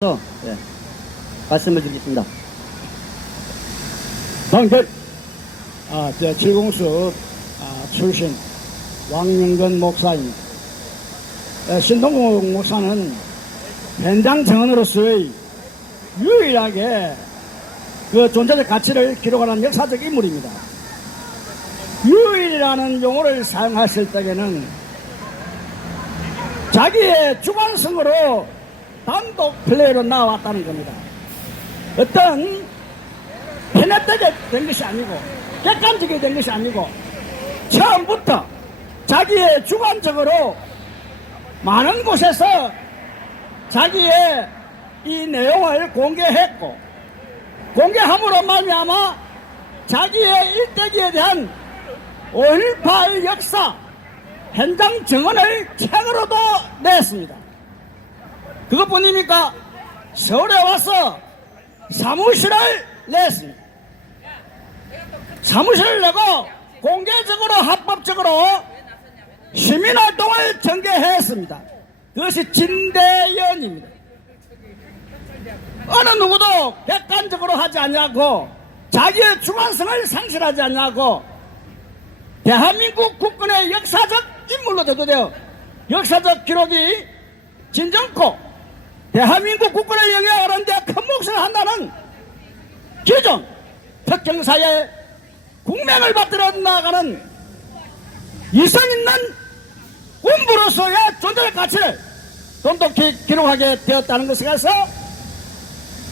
예, 말씀을 드리겠습니다. 방금 칠공숲 출신 왕영근 목사입니다. 신동국 목사는 현장 증언으로서의 유일하게 그 존재적 가치를 기록하는 역사적 인물입니다. 유일이라는 용어를 사용했을 때에는 자기의 주관성으로 단독 플레이로 나왔다는 겁니다. 어떤 편협되게 된 것이 아니고 객관적이 된 것이 아니고 처음부터 자기의 주관적으로 많은 곳에서 자기의 이 내용을 공개했고, 공개함으로 말미암아 자기의 일대기에 대한 5.18 역사 현장 증언을 책으로도 냈습니다. 그것뿐입니까? 서울에 와서 사무실을 냈습니다. 사무실을 내고 공개적으로 합법적으로 시민활동을 전개했습니다. 그것이 진대연입니다. 어느 누구도 객관적으로 하지 않냐고, 자기의 주관성을 상실하지 않냐고, 대한민국 국군의 역사적 인물로 대두되어 역사적 기록이 진정코 대한민국 국군을 영위하는데 큰 몫을 한다는 기존 특경사의 국명을 받들어 나가는 이성 있는 군부로서의 존재의 가치를 돈독히 기록하게 되었다는 것에서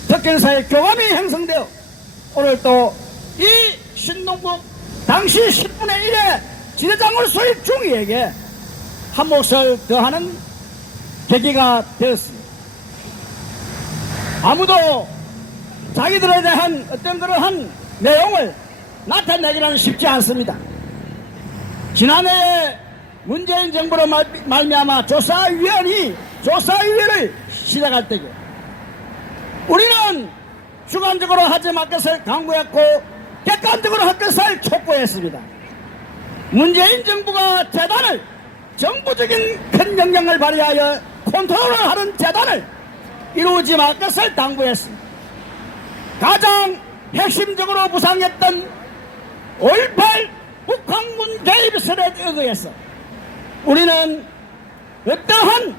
특경사의 교감이 형성되어 오늘 또 이 신동국 당시 10분의 1의 지대장으로서의 중위에게 한 몫을 더하는 계기가 되었습니다. 아무도 자기들에 대한 어떤 그러한 내용을 나타내기는 쉽지 않습니다. 지난해에 문재인 정부로 말미암아 조사위원회를 시작할 때에 우리는 주관적으로 하지 말 것을 강구했고 객관적으로 할 것을 촉구했습니다. 문재인 정부가 재단을 정부적인 큰 영향을 발휘하여 컨트롤을 하는 재단을 이루지 말 것을 당부했습니다. 가장 핵심적으로 부상했던 5.18 북한군 개입설에 의해서 우리는 어떠한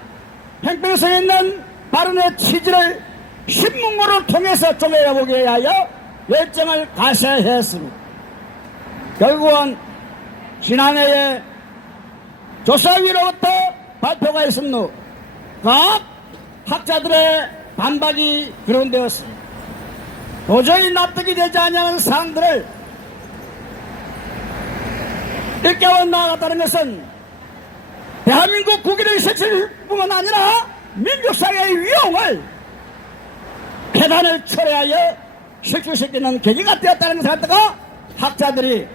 형평성 있는 발언의 취지를 신문고를 통해서 쪼개보게 하여 열정을 가세했습니다. 결국은 지난해에 조사위로부터 발표가 있은 후 각 학자들의 반박이 거론되었습니다. 도저히 납득이 되지 않는 사항들을 일깨워 나아갔다는 것은 대한민국 국위를 실질 뿐만 아니라 민족사회의 위용을 폐단을 초래하여 실추시키는 계기가 되었다는 것을 갖다가 학자들이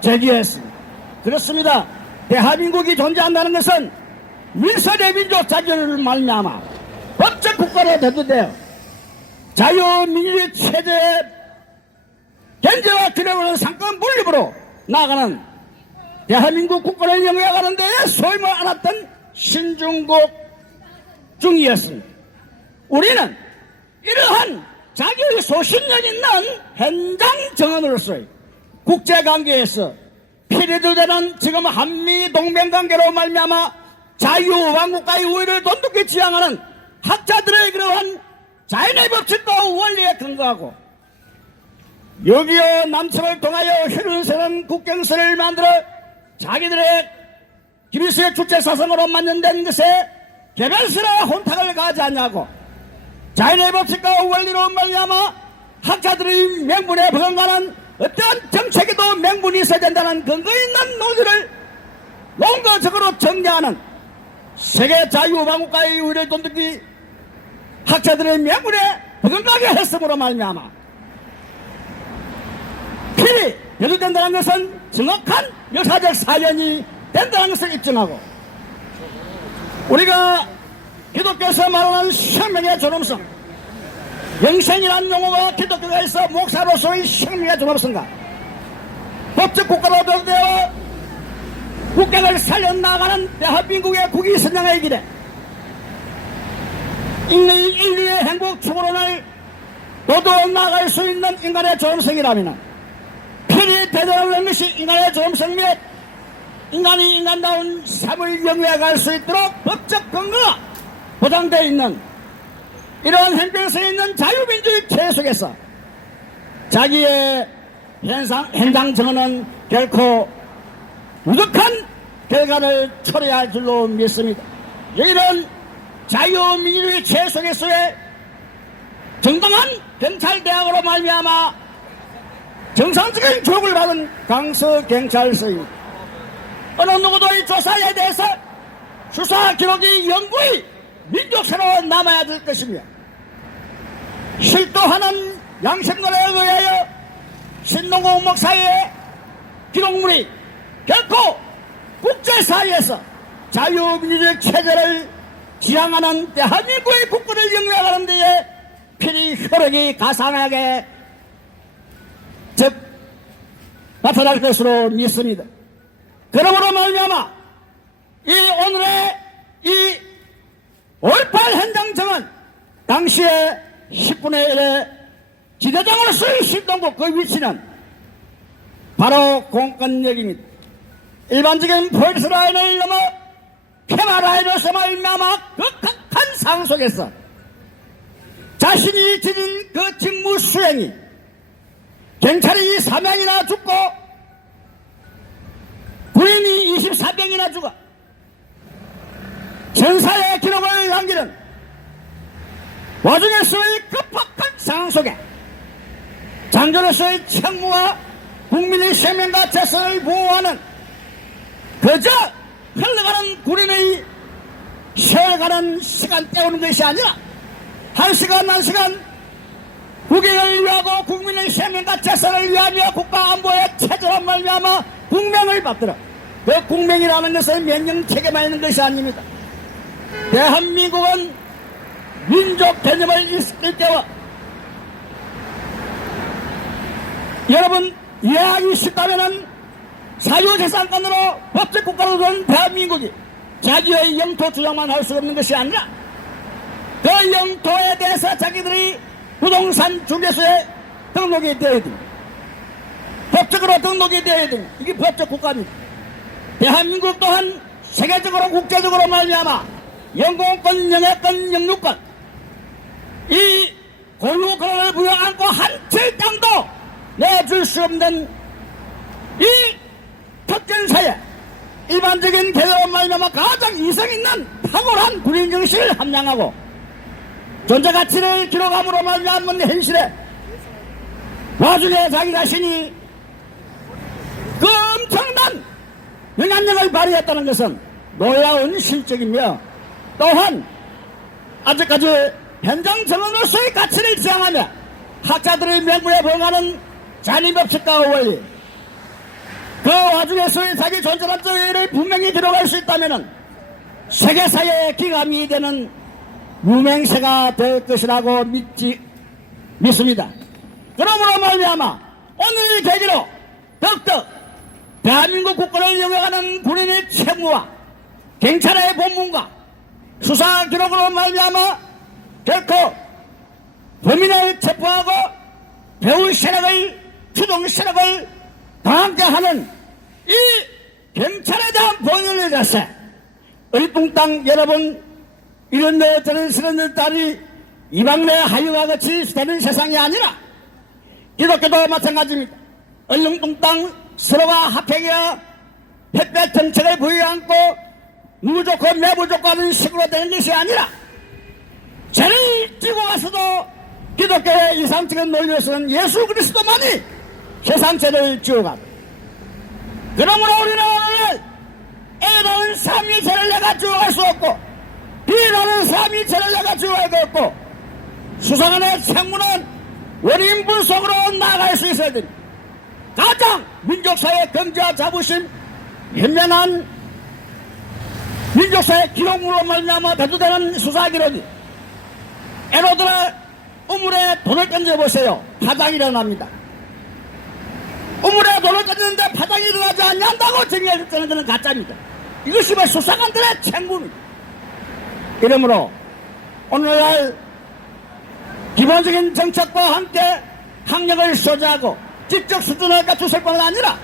제기했습니다. 그렇습니다. 대한민국이 존재한다는 것은 민설의 민족 자유를 말미암아 법적 국가로 대두되어 자유민주주의 체제의 견제와 균형을 상권 분립으로 나아가는 대한민국 국가를 영위하는 데에 소임을 안았던 신중국 중이었습니다. 우리는 이러한 자기의 소신력 있는 현장 정언으로서의 국제관계에서 피리들되는 지금 한미동맹관계로 말미암아 자유왕국과의 우위를 돈독히 지향하는 학자들의 그러한 자연의 법칙과 원리에 근거하고 6.25 남성을 통하여 혈흔세는 국경선을 만들어 자기들의 기비수의 주체사상으로 만연된 것에 개별스러운 혼탁을 가하지 않냐고 자연의 법칙과 원리로 말미암아 학자들의 명분에 버금가는 어떠한 정책에도 명분이 있어야 된다는 근거 있는 논리를 논거적으로 정리하는 세계 자유왕국과의 우위를 돈독히 학자들의 명분에 버금가게 했음으로 말미암아 필히 여도된다는 것은 정확한 역사적 사연이 된다는 것을 입증하고 우리가 기독교에서 말하는 생명의 존엄성, 영생이라는 용어가 기독교에서 목사로서의 생명의 존엄성과 법적 국가로 되어 국격을 살려나가는 대한민국의 국위선양의 길에 인류의 행복 추구론을 모두 나아갈 수 있는 인간의 존엄성이라면 필히 되돌아오는 것이 인간의 존엄성 및 인간이 인간다운 삶을 영위해갈 수 있도록 법적 근거가 보장되어 있는 이러한 행정성에 있는 자유민주주의 체제 속에서 자기의 현장 정언은 결코 무득한 결과를 초래할 줄로 믿습니다. 이런 자유민주주의 체제 속에서의 정당한 경찰대학으로 말미암아 정상적인 교육을 받은 강서경찰서입니다. 어느 누구도 이 조사에 대해서 수사 기록이 영구히 민족사로 남아야 될 것이며 실도하는 양심론에 의하여 신동국 목사의 기록물이 결코 국제사회에서 자유민주주의 체제를 지향하는 대한민국의 국군을 영위하는 데에 필히 효력이 가상하게 나타날 것으로 믿습니다. 그러므로 말미암아 이 오늘의 이 5.18 현장정은 당시에 10분의 1의 지대장으로서의 신동국 그 위치는 바로 공권역입니다. 일반적인 폴리스 라인을 넘어 페마 라인으로서 말미암아 극악한 상황 속에서 자신이 지닌 그 직무 수행이 경찰이 4명이나 죽고 군인이 24명이나 죽어 전사의 기록을 남기는 와중에서의 급박한 상황 속에 장교로서의 책무와 국민의 생명과 재산을 보호하는 그저 흘러가는 군인의 쉬어가는 시간 때우는 것이 아니라 한 시간 한 시간 국익을 위하고 국민의 생명과 재산을 위하며 국가 안보에 체제로 말미암아 국명을 받들어 그 국명이라는 것은 명령체계만 있는 것이 아닙니다. 대한민국은 민족 개념을 일깨워 여러분 이해하기 쉽다면은 사유재산권으로 법적 국가로 된 대한민국이 자기의 영토 주장만 할 수 없는 것이 아니라 그 영토에 대해서 자기들이 부동산 중개소에 등록이 되어야 됩니다. 법적으로 등록이 되어야 됩니다. 이게 법적 국가입니다. 대한민국 또한 세계적으로 국제적으로 말미암아 영공권, 영해권, 영유권 이 고유권을 부여안고 한 채 땅도 내줄 수 없는 이 특전사회 일반적인 개념으로 말미암아 가장 이성 있는 탁월한 군인 정신을 함양하고 존재 가치를 기록함으로 말미암은 현실에 와중에 자기 자신이 그 엄청난 영향력을 발휘했다는 것은 놀라운 실적이며 또한 아직까지 현장 정원으로서의 가치를 지향하며 학자들의 명부에 봉하는 잔임법칙과 원리 그 와중에서의 자기 존재란 점을 분명히 들어갈 수 있다면 세계사회의 기감이 되는 유명세가 될 것이라고 믿습니다. 그러므로 말미암아 오늘 계기로 더욱더 대한민국 국권을 영위하는 군인의 책무와 경찰의 본분과 수사 기록으로 말미암아 결코 범인을 체포하고 배후 세력을 추동 세력을 강하게 하는 이 경찰에 대한 본연의 자세 을풍땅 여러분 이런 데 저런 쓰는 딸이 이방내 하유와 같이 되는 세상이 아니라 기독교도 마찬가지입니다. 얼렁뚱땅 서로가 합행이야 햇볕 정책을 부여안고 무조건 매무조건 하는 식으로 되는 것이 아니라 죄를 지고 와서도 기독교의 이상적인 논리에서는 예수 그리스도만이 세상죄를 지어가고 그러므로 우리는 오늘 A라는 삼위죄를 내가 지어갈 수 없고 B라는 삼위죄를 내가 지어갈 수 없고 수사관의 책무는 원인 분석으로 나아갈 수 있어야 됩니다. 가장 민족사회의 경제와 자부심 현명한 민족사회 기록물로 말미암아 대두되는 수사기록이 에로드의 우물에 돈을 던져보세요. 파장이 일어납니다. 우물에 돈을 던지는데 파장이 일어나지 않는다고 정의해줬다는 것은 가짜입니다. 이것이 수사관들의 책무입니다. 이러므로 오늘날 기본적인 정책과 함께 학력을 소지하고 지적 수준을 갖췄을 뿐만 아니라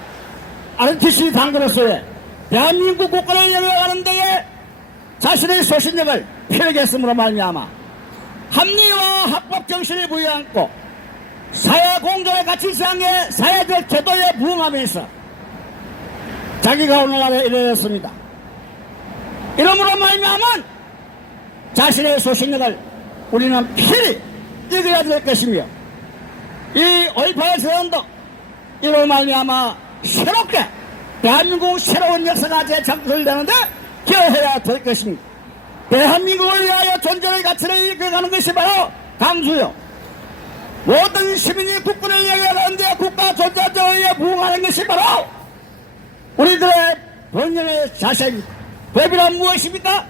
RTC 당근으로서의 대한민국 국가를 이뤄가는 데에 자신의 소신력을 필요했음으로 말미암아 합리와 합법 정신을 부여안고 사회 공존의 가치상의 사회적 제도에 부응하면서 자기가 오늘날에 이르렀습니다. 이러므로 말미암아 자신의 소신력을 우리는 필히 읽어야 될 것이며 이 5.18 세원도 이로 말미암아 새롭게 대한민국 새로운 역사가 재창출되는데 기여해야 될 것입니다. 대한민국을 위하여 존재의 가치를 이끌어가는 것이 바로 강수요. 모든 시민이 국군을 이야기하는데 국가 존재자에 부응하는 것이 바로 우리들의 본연의 자세입니다. 법이란 무엇입니까?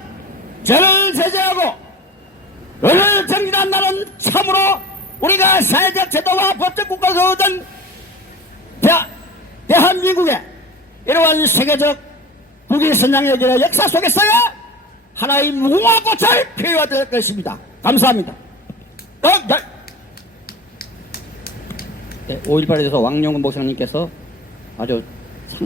죄를 제재하고 의를 정진한 나는 참으로 우리가 사회적 제도와 법적 국가가 얻은 대한민국의 이러한 세계적 국위선양의 길의 역사 속에서의 하나의 무궁화꽃을 피워야 될 것입니다. 감사합니다. 네, 5.18에 대해서 왕용근 목사님께서 아주 상세